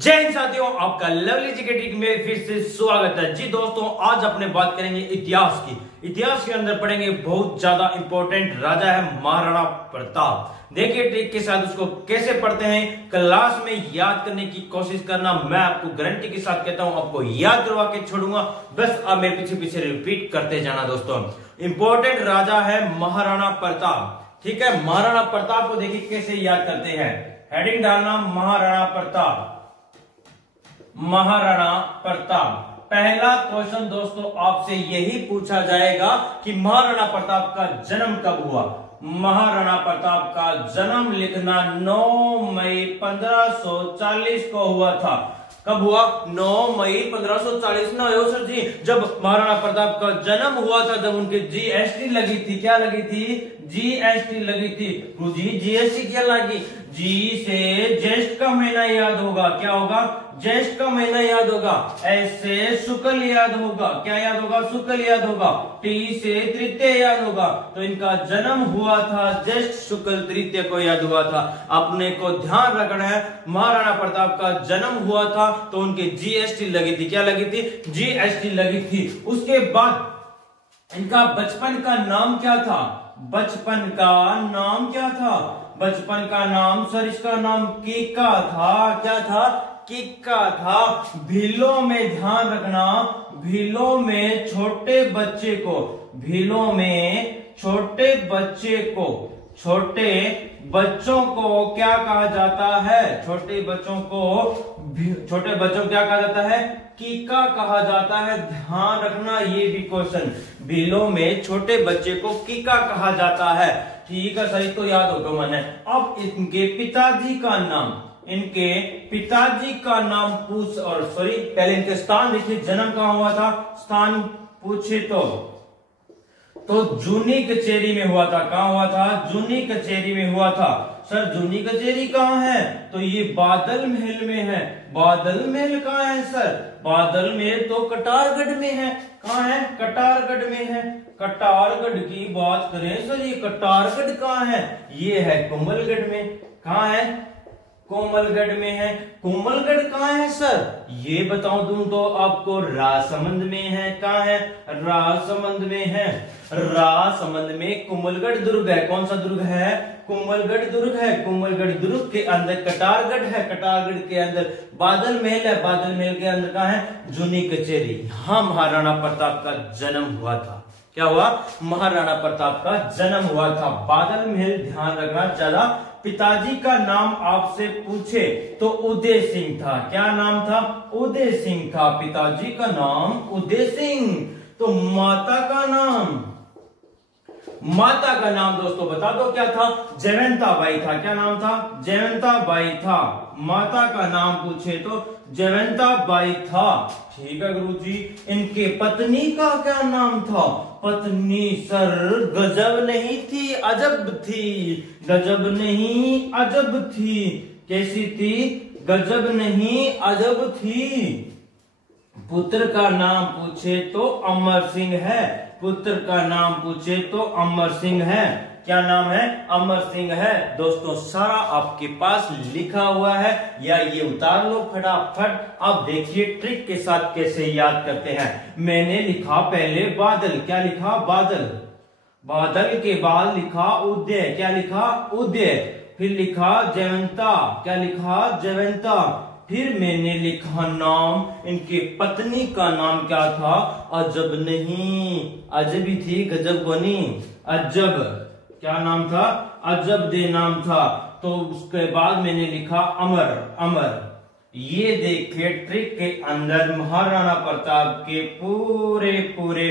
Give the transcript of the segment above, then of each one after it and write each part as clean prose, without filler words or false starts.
जय हिंद साथियों, आपका लवली जी के ट्रिक में फिर से स्वागत है। जी दोस्तों, आज अपने बात करेंगे इतिहास की। इतिहास के अंदर पढ़ेंगे बहुत ज्यादा इंपॉर्टेंट राजा है महाराणा प्रताप। देखिए ट्रिक के साथ उसको कैसे पढ़ते हैं, क्लास में याद करने की कोशिश करना। मैं आपको गारंटी के साथ कहता हूं, आपको याद करवा के छोड़ूंगा, बस आप मेरे पीछे पीछे रिपीट करते जाना। दोस्तों, इंपॉर्टेंट राजा है महाराणा प्रताप। ठीक है, महाराणा प्रताप को देखिए कैसे याद करते हैं। हेडिंग डालना महाराणा प्रताप। महाराणा प्रताप। पहला क्वेश्चन दोस्तों आपसे यही पूछा जाएगा कि महाराणा प्रताप का जन्म कब हुआ। महाराणा प्रताप का जन्म लिखना 9 मई 1540 को हुआ था। कब हुआ? 9 मई 1540 ना हो सर जी, जब महाराणा प्रताप का जन्म हुआ था, जब उनकी जीएसटी लगी थी। क्या लगी थी? जीएसटी लगी थी। जी जीएसटी क्या लगी? जी से ज्येष्ठ का महीना याद होगा। क्या होगा? ज्येष्ठ का महीना याद होगा। एस से शुक्ल याद होगा। क्या याद होगा? शुक्ल याद होगा। टी से तृतीय याद होगा। तो इनका जन्म हुआ था ज्येष्ठ शुक्ल तृतीय को याद हुआ था। अपने को ध्यान रखना है, महाराणा प्रताप का जन्म हुआ था तो उनकी जीएसटी लगी थी। क्या लगी थी? जीएसटी लगी थी। उसके बाद इनका बचपन का नाम क्या था? बचपन का नाम क्या था? बचपन का नाम सर, इसका नाम किक्का था। क्या था? किक्का था। भीलों में ध्यान रखना, भीलों में छोटे बच्चे को, भीलों में छोटे बच्चे को, छोटे बच्चों को क्या कहा जाता है? छोटे बच्चों को क्या कहा जाता है? किक्का कहा जाता है। ध्यान रखना ये भी क्वेश्चन, भीलों में छोटे बच्चे को किक्का कहा जाता है। ठीक है, सही तो याद होगा मैंने। अब इनके पिताजी का नाम, इनके पिताजी का नाम पूछ, और सॉरी पहले इनके स्थान लिखिए, जन्म कहां हुआ था, स्थान पूछे तो जूनी कचेरी में हुआ था। कहां हुआ था? जूनी कचेरी में हुआ था। सर जूनी कचेरी कहां है? तो ये बादल महल में है। बादल महल कहां है सर? बादल महल तो कटारगढ़ में है। कहां है? कटारगढ़ में है। कटारगढ़ की बात करें सर, ये कटारगढ़ कहां है? ये है कोमलगढ़ में। कहां है? कोमलगढ़ में है। कोमलगढ़ कहां है सर? ये बताऊं दूं तो आपको, राजसमंद में है। कहां है? राजसमंद में है। राजसमंद में कोमलगढ़ दुर्ग है। कौन सा दुर्ग है? कोमलगढ़ दुर्ग है। कोमलगढ़ दुर्ग के अंदर कटारगढ़ है। कटारगढ़ के अंदर बादल महल है। बादल महल के अंदर कहां है? जूनी कचेरी। यहां महाराणा प्रताप का जन्म हुआ था। क्या हुआ? महाराणा प्रताप का जन्म हुआ था। बादल महल ध्यान रखना ज्यादा। पिताजी का नाम आपसे पूछे तो उदय सिंह था। क्या नाम था? उदय सिंह था। पिताजी का नाम उदय सिंह। तो माता का नाम, माता का नाम दोस्तों बता दो क्या था? जयवंता बाई था। क्या नाम था? जयवंता बाई था। माता का नाम पूछे तो जयवंता बाई था। ठीक है गुरुजी। इनके पत्नी का क्या नाम था? पत्नी सर गजब नहीं थी, अजब थी। गजब नहीं अजब थी। कैसी थी? गजब नहीं अजब थी। पुत्र का नाम पूछे तो अमर सिंह है। पुत्र का नाम पूछे तो अमर सिंह है। क्या नाम है? अमर सिंह है। दोस्तों सारा आपके पास लिखा हुआ है, या ये उतार लो फटाफट। अब देखिए ट्रिक के साथ कैसे याद करते हैं। मैंने लिखा पहले बादल। क्या लिखा? बादल। बादल के बाद लिखा उदय। क्या लिखा? उदय। फिर लिखा जयवंता। क्या लिखा? जयवंता। फिर मैंने लिखा नाम। इनके पत्नी का नाम क्या था? अजब नहीं, अजबी थी, गजब बनी। अजब। क्या नाम था? अजब दे नाम था। तो उसके बाद मैंने लिखा अमर। अमर। ये देखिए ट्रिक के अंदर महाराणा प्रताप के पूरे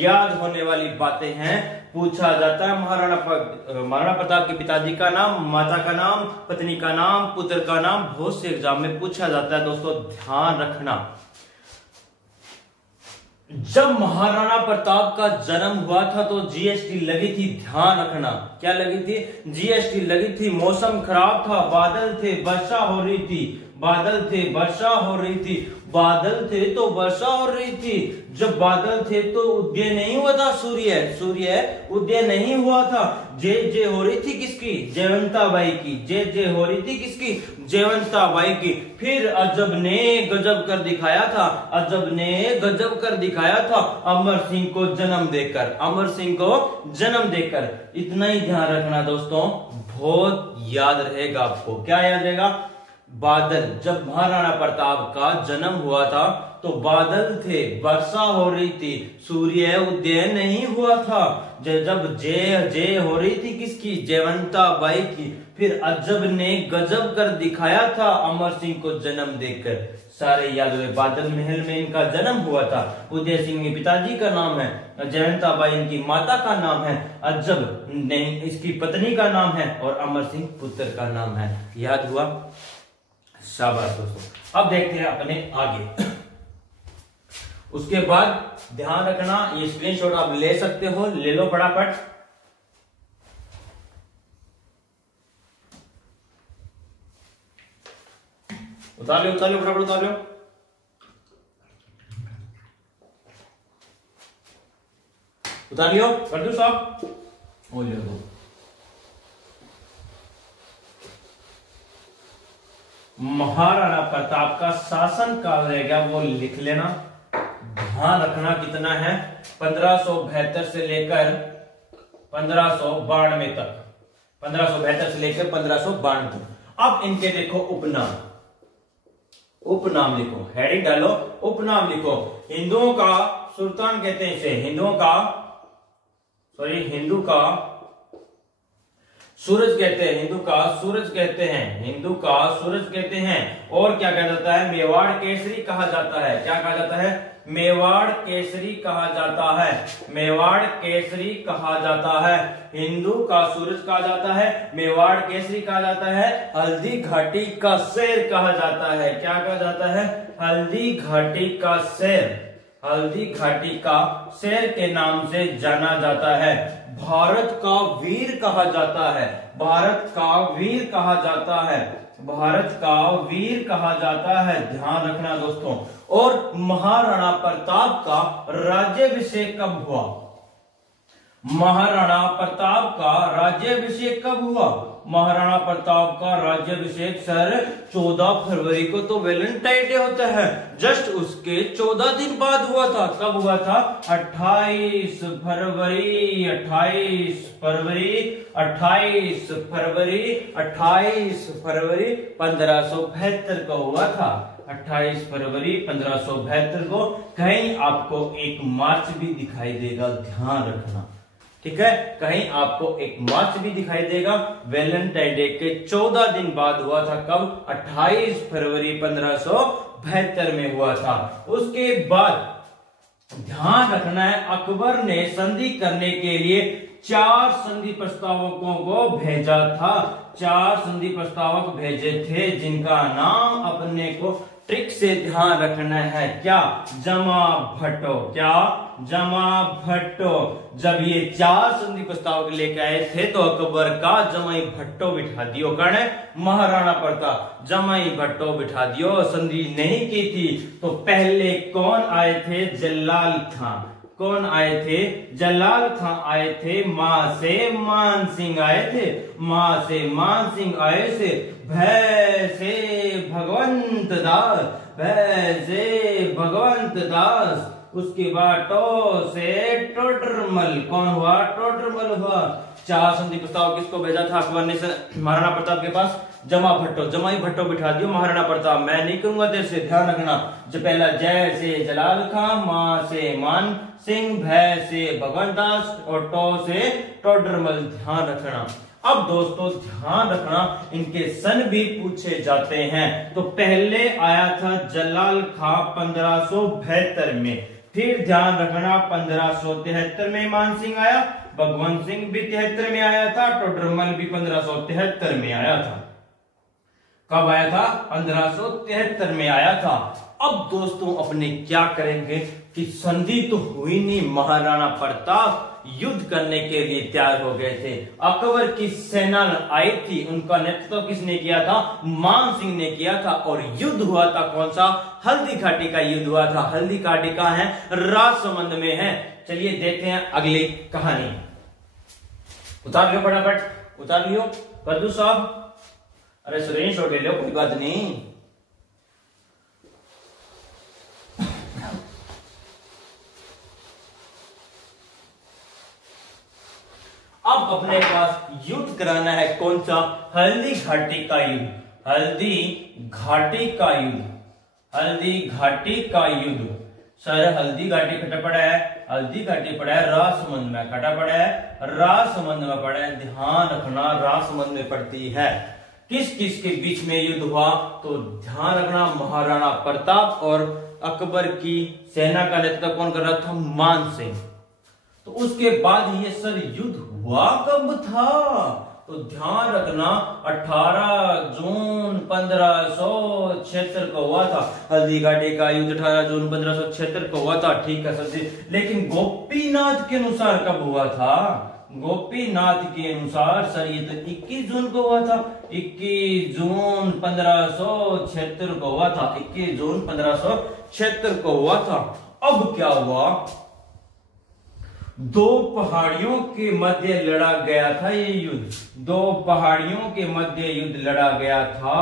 याद होने वाली बातें हैं। पूछा जाता है महाराणा प्रताप के पिताजी का नाम, माता का नाम, पत्नी का नाम, पुत्र का नाम, बहुत से एग्जाम में पूछा जाता है। दोस्तों ध्यान रखना, जब महाराणा प्रताप का जन्म हुआ था तो जीएसटी लगी थी। ध्यान रखना, क्या लगी थी? जीएसटी लगी थी। मौसम खराब था, बादल थे, वर्षा हो रही थी। बादल थे वर्षा हो रही थी, बादल थे तो वर्षा हो रही थी। जब बादल थे तो उदय नहीं हुआ था सूर्य, सूर्य उदय नहीं हुआ था। जय हो रही थी किसकी? जयवंता बाई की। जय हो रही थी किसकी? जयवंता बाई की। फिर अजब ने गजब कर दिखाया था, अजब ने गजब कर दिखाया था अमर सिंह को जन्म देकर, अमर सिंह को जन्म देकर। इतना ही ध्यान रखना दोस्तों, बहुत याद रहेगा आपको। क्या याद रहेगा? बादल, जब महाराणा प्रताप का जन्म हुआ था तो बादल थे, वर्षा हो रही थी, सूर्य उदय नहीं हुआ था। जब जय हो रही थी किसकी? जयवंता बाई की। फिर अजब ने गजब कर दिखाया था अमर सिंह को जन्म देकर। सारे याद हुए। बादल महल में इनका जन्म हुआ था। उदय सिंह पिताजी का नाम है, जयवंता बाई इनकी माता का नाम है, अजब नहीं इसकी पत्नी का नाम है और अमर सिंह पुत्र का नाम है। याद हुआ? शाबाश दोस्तों। अब देखते हैं अपने आगे। उसके बाद ध्यान रखना, ये स्क्रीनशॉट आप ले सकते हो, ले लो फटाफट। उतार लो फटाफट उतार लो। उतार लियो, कर दो साहब, हो ले दो। महाराणा प्रताप का शासन काल रहेगा वो लिख लेना। ध्यान रखना कितना है? 1572 से लेकर 1592 तक, 1572 से लेकर 1592 तक। अब इनके देखो उपनाम, उपनाम लिखो, हेडिंग डालो, उपनाम लिखो। हिंदुओं का सुल्तान कहते हैं इसे, हिंदू का सूरज कहते हैं, हिंदू का सूरज कहते हैं, हिंदू का सूरज कहते हैं। और क्या कहा जाता है? मेवाड़ केसरी कहा जाता है। क्या कहा जाता है? मेवाड़ केसरी कहा जाता है, मेवाड़ केसरी कहा जाता है। हिंदू का सूरज कहा जाता है, मेवाड़ केसरी कहा जाता है, हल्दी घाटी का शेर कहा जाता है। क्या कहा जाता है? हल्दी घाटी का शेर, हल्दी घाटी का शेर के नाम से जाना जाता है। भारत का वीर कहा जाता है, भारत का वीर कहा जाता है, भारत का वीर कहा जाता है। ध्यान रखना दोस्तों। और महाराणा प्रताप का राज्याभिषेक कब हुआ? महाराणा प्रताप का राज्याभिषेक कब हुआ? महाराणा प्रताप का राज्याभिषेक सर 14 फरवरी को तो वैलेंटाइन डे होता है, जस्ट उसके 14 दिन बाद हुआ था। कब हुआ था? 28 फरवरी 1572 को हुआ था। 28 फरवरी 1572 को। कहीं आपको 1 मार्च भी दिखाई देगा, ध्यान रखना, ठीक है? कहीं आपको 1 मार्च भी दिखाई देगा। वैलेंटाइन डे के 14 दिन बाद हुआ था। कब? 28 फरवरी 1572 में हुआ था। उसके बाद ध्यान रखना है, अकबर ने संधि करने के लिए 4 संधि प्रस्तावकों को भेजा था। 4 संधि प्रस्तावक भेजे थे, जिनका नाम अपने को ट्रिक से ध्यान रखना है। क्या? जमा भट्टो। क्या? जमा भट्टो। जब ये 4 संधि प्रस्तावक लेके आए थे तो अकबर का जमाई भट्टो बिठा दियो। कौन है? महाराणा प्रताप। जमाई भट्टो बिठा दियो। संधि नहीं की थी तो पहले कौन आए थे? जलाल खां। कौन आए थे? जलाल खां आए थे। मां से मान सिंह आए थे, मां से मान सिंह आए थे। भय से भगवंत दास, भय से भगवंत दास। उसके बाद टो से टोडरमल। कौन हुआ? टोडरमल हुआ। 4 संधि प्रस्ताव किसको भेजा था अकबर ने महाराणा प्रताप के पास? जमा भट्टो। जमाई भट्टो बिठा दियो महाराणा प्रताप। मैं नहीं कहूंगा तेरे से, ध्यान रखना। जो पहला जय से जलाल खां, मां से मान सिंह, भय से भगवंत दास और टो से टोडरमल। ध्यान रखना। अब दोस्तों ध्यान रखना, इनके सन भी पूछे जाते हैं। तो पहले आया था जलाल खां 1572 में। फिर ध्यान रखना 1573 में मान सिंह आया, भगवंत सिंह भी 73 में आया था, टोडरमल भी 1573 में आया था। कब आया था? 1573 में आया था। अब दोस्तों अपने क्या करेंगे कि संधि तो हुई नहीं, महाराणा प्रताप युद्ध करने के लिए तैयार हो गए थे। अकबर की सेना आई थी, उनका नेतृत्व किसने किया था? मान सिंह ने किया था। और युद्ध हुआ था कौन सा? हल्दी घाटी का युद्ध हुआ था। हल्दी घाटी कहाँ है? राजसमंद में है। चलिए देखते हैं अगली कहानी। उतार लियो फटाफट, उतार लियो कद्दू साहब। अरे सुरेश हो लो, कोई बात नहीं। अब अपने पास युद्ध कराना है कौन सा? हल्दी घाटी का युद्ध। हल्दी घाटी का युद्ध। हल्दी घाटी का युद्ध। सर हल्दी घाटी खटा पड़ा है, हल्दी घाटी पड़ा है राजसमंद में। खटा पड़ा है राजसमंद में पड़ा है। ध्यान रखना राजसमंद में पड़ती है। किस किस के बीच में युद्ध हुआ? तो ध्यान रखना महाराणा प्रताप और अकबर की सेना का नेतृत्व कौन कर रहा था? मान सिंह। तो उसके बाद ये सर युद्ध हुआ कब था? तो ध्यान रखना 18 जून 1576 को हुआ था। हल्दी घाटी का युद्ध 18 जून 1576 को हुआ था। ठीक है सर जी, लेकिन गोपीनाथ के अनुसार कब हुआ था? गोपीनाथ के अनुसार सर ये तो 21 जून को हुआ था। 21 जून 1576 को हुआ था। 21 जून 1576 को हुआ था। अब क्या हुआ? दो पहाड़ियों के मध्य लड़ा गया था ये युद्ध। दो पहाड़ियों के मध्य युद्ध लड़ा गया था।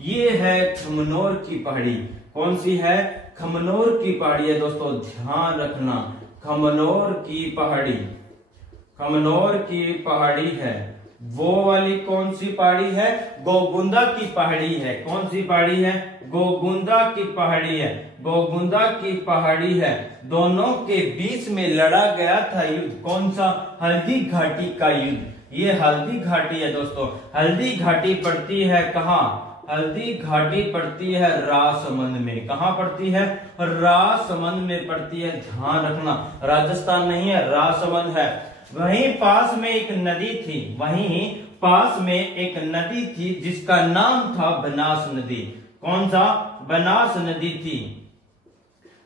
ये है खमनोर की पहाड़ी। कौन सी है? खमनोर की पहाड़ी है दोस्तों, ध्यान रखना। खमनोर की पहाड़ी, खमनोर की पहाड़ी है। वो वाली कौन सी पहाड़ी है? गोगुंदा की पहाड़ी है। कौन सी पहाड़ी है? गोगुंदा की पहाड़ी है। गोगुंदा की पहाड़ी है। दोनों के बीच में लड़ा गया था युद्ध। कौन सा? हल्दी घाटी का युद्ध। ये हल्दी घाटी है दोस्तों। हल्दी घाटी पड़ती है कहाँ? हल्दी घाटी पड़ती है राजसमंद में। कहाँ पड़ती है? राजसमंद में पड़ती है। ध्यान रखना राजस्थान नहीं है, राजसमंद है। वहीं पास में एक नदी थी। वहीं पास में एक नदी थी जिसका नाम था बनास नदी। कौन सा? बनास नदी थी।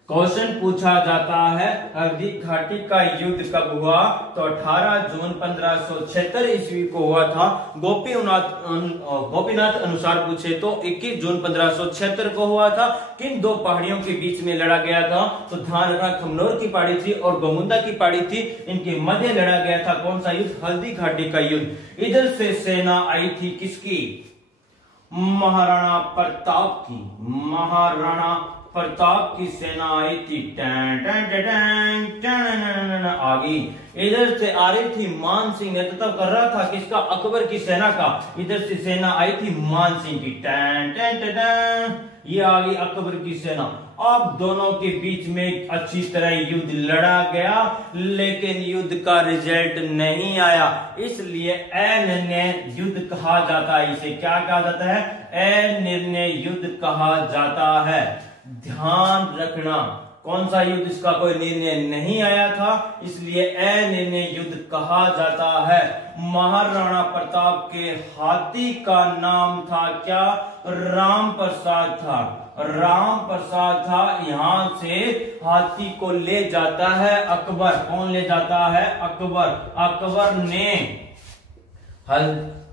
क्वेश्चन पूछा जाता है हल्दी घाटी का युद्ध कब हुआ? तो 18 जून 1576 ईस्वी को हुआ था। गोपीनाथ अनुसार पूछे तो 21 जून 1576 को हुआ था। किन दो पहाड़ियों के बीच में लड़ा गया था? तो ध्यान रखना खमनोर की पहाड़ी थी और गोमुंदा की पहाड़ी थी। इनके मध्य लड़ा गया था कौन सा युद्ध? हल्दी घाटी का युद्ध। इधर से सेना आई थी किसकी? महाराणा प्रताप की। महाराणा प्रताप की सेना आई थी। आ गई। इधर से आ रही थी मान सिंह, नेतृत्व कर रहा था किसका? अकबर की सेना का। इधर से सेना आई थी मान सिंह की। ये आ गई अकबर की सेना। अब दोनों के बीच में अच्छी तरह युद्ध लड़ा गया, लेकिन युद्ध का रिजल्ट नहीं आया। इसलिए अनिर्णय युद्ध कहा जाता है। इसे क्या कहा जाता है? अनिर्णय युद्ध कहा जाता है। ध्यान रखना कौन सा युद्ध? इसका कोई निर्णय नहीं आया था, इसलिए अनिर्णय युद्ध कहा जाता है। महाराणा प्रताप के हाथी का नाम था क्या? राम प्रसाद था। राम प्रसाद था। यहां से हाथी को ले जाता है अकबर। कौन ले जाता है? अकबर। अकबर ने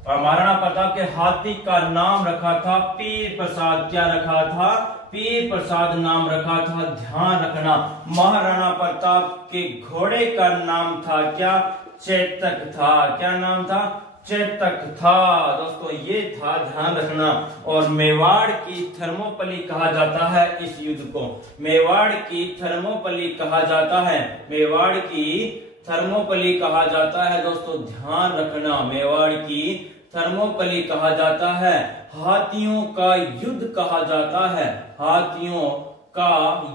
महाराणा प्रताप के हाथी का नाम रखा था पीर प्रसाद। क्या रखा था? पीर प्रसाद नाम रखा था। ध्यान रखना महाराणा प्रताप के घोड़े का नाम था क्या? चेतक था। क्या नाम था? चेतक था। दोस्तों ये था, ध्यान रखना। और मेवाड़ की थर्मोपली कहा जाता है इस युद्ध को। मेवाड़ की थर्मोपली कहा जाता है। मेवाड़ की थर्मोपली कहा जाता है दोस्तों, ध्यान रखना। मेवाड़ की थर्मोपली कहा जाता है। हाथियों का युद्ध कहा जाता है। हाथियों का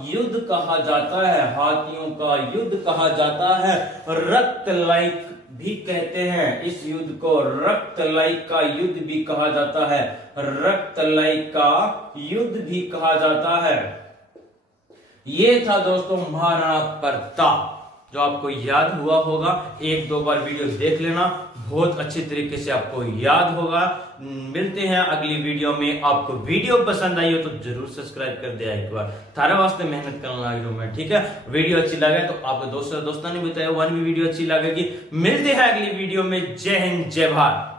युद्ध कहा जाता है। हाथियों का युद्ध कहा जाता है। रक्त लाइक भी कहते हैं इस युद्ध को। रक्त लाइक का युद्ध भी कहा जाता है। रक्त लाइक का युद्ध भी कहा जाता है। ये था दोस्तों महाराणा प्रताप। जो आपको याद हुआ होगा। एक दो बार वीडियो देख लेना, बहुत अच्छी तरीके से आपको याद होगा। मिलते हैं अगली वीडियो में। आपको वीडियो पसंद आई हो तो जरूर सब्सक्राइब कर दिया एक बार, थारे वास्ते मेहनत करना लग मैं, ठीक है। वीडियो अच्छी लगे तो आपके दोस्तों ने बताया वन भी वीडियो अच्छी लगेगी। मिलते हैं अगली वीडियो में। जय हिंद, जय भारत।